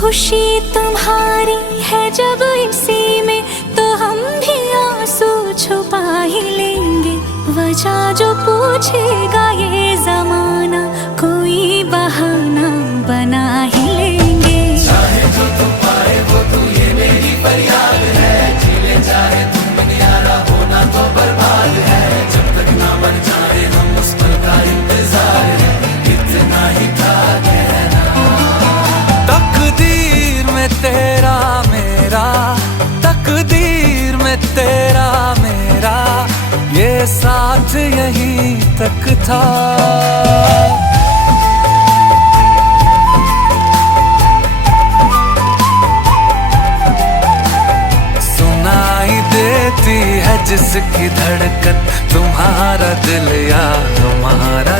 खुशी तुम्हारी है जब इसी में, तो हम भी आंसू छुपा ही लेंगे। वजह जो पूछेगा ये जमाना, कोई बहाना बना ही लेंगे। चाहे जो तुम पाए वो तू, ये मेरी फरियाद है। जीले चाहे तुम बनियारा, होना तो बर्बाद है। जब तक ना बन जाए हम, उस पल का इंतजार है। इतना ही था कहना। तकदीर में तेरा मेरा, तकदीर में तेरा मेरा, ये साथ यहीं तक था। सुनाई देती है जिसकी धड़कन, तुम्हारा दिल या हमारा